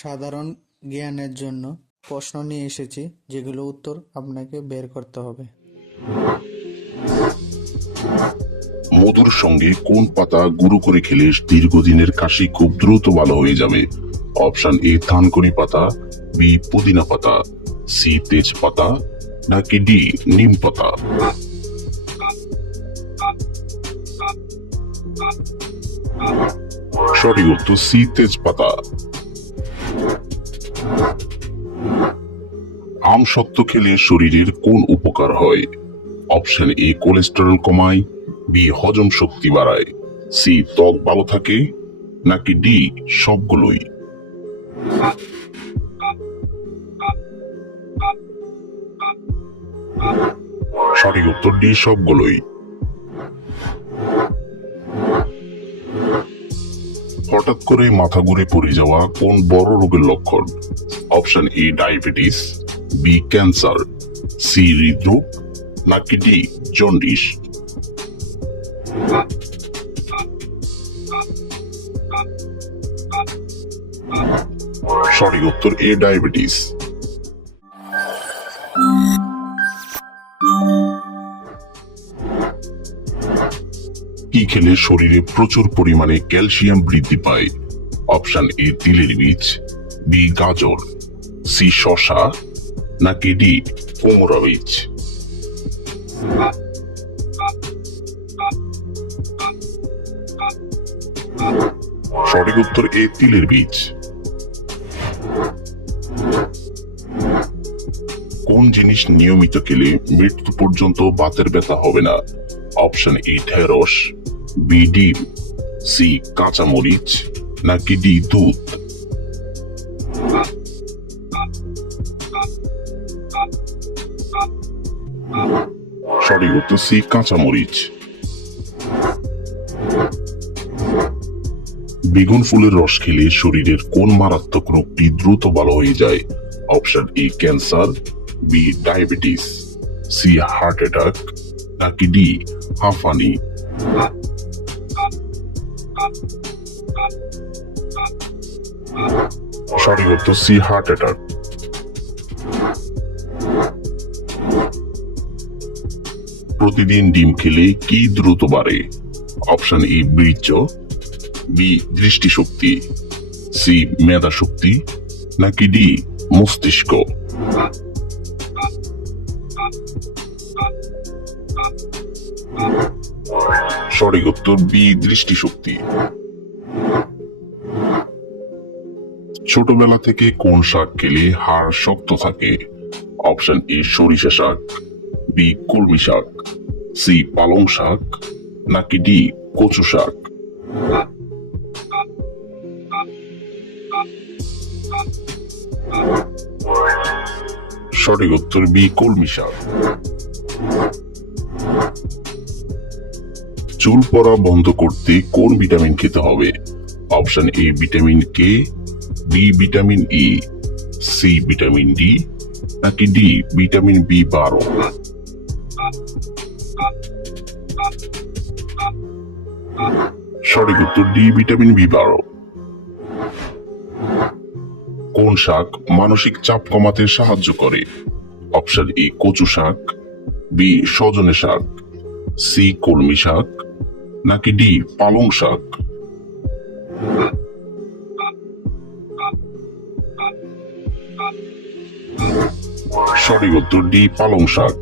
সাধারণ জ্ঞানের জন্য প্রশ্ন নিয়ে এসেছি, যেগুলো উত্তর আপনাকে বের করতে হবে। মধুর সঙ্গে কোন পাতা গুঁড়ো করে খেলে দীর্ঘদিনের কাশি খুব দ্রুত ভালো হয়ে যাবে? অপশন এ থানকুনি পাতা, বি পুদিনা পাতা, সি তেজপাতা, নাকি ডি নিম পাতা? সঠিক উত্তর সি তেজপাতা। আম শক্ত খেলে শরীরের কোন উপকার হয়? অপশন এ কোলেস্টেরল কমায়, বি হজম শক্তি বাড়ায়, সি ত্বক ভালো থাকে, নাকি ডি সবগুলোই? সঠিক উত্তর ডি সবগুলোই। হঠাৎ করে মাথা ঘুরে পড়ে যাওয়া কোন বড় রোগের লক্ষণ? Option A diabetes, B cancer, C হৃদরোগ, নাকি ডি জন্ডিস? সঠিক উত্তর এ ডায়াবেটিস। কি খেলে শরীরে প্রচুর পরিমাণে ক্যালসিয়াম বৃদ্ধি পায়? অপশন এ তিলের বীজ, বি গাজর, সি শসা, নাকি ডি কুমড়া বীজ? সঠিক উত্তর এ তিলের বীজ। কোন জিনিস নিয়মিত খেলে মৃত্যু পর্যন্ত বাতের ব্যথা হবে না? অপশন এ ঢেঁড়স, বি ডিম, সি কাঁচামরিচ, নাকি ডি দুধ? সঠিক উত্তর সি কাঁচামরিচ। বেগুন ফুলের রস খেলে শরীরের কোন মারাত্মক রোগটি দ্রুত ভালো হয়ে যায়? Option A cancer, B diabetes, C heart attack, নাকি ডি হাঁফানি? সঠিক উত্তর সি হার্ট অ্যাটাক। প্রতিদিন ডিম খেলে কি দ্রুত বাড়ে? অপশন এ বীর্য, বি দৃষ্টিশক্তি, সি মেধা শক্তি, নাকি ডি মস্তিষ্ক? সঠিক উত্তর বি দৃষ্টিশক্তি। ছোটবেলা থেকে কোন শাক খেলে হাড় শক্ত থাকে? অপশন এ সরিষা শাক, বি কলমি শাক, সি পালং শাক, নাকি ডি কচু শাক? সঠিক উত্তর বি কলমি শাক। চুল পড়া বন্ধ করতে কোন ভিটামিন খেতে হবে? Option A vitamin K, B vitamin E, C vitamin D, নাকি ডি ভিটামিন বি12? সঠিক উত্তর ডি ভিটামিন বি12। কোন শাক মানসিক চাপ কমাতে সাহায্য করে? অপশন এ কচু শাক, বি সজনে শাক, সি কলমি শাক, নাকি ডি পালং শাক? সঠিক উত্তর ডি পালং শাক।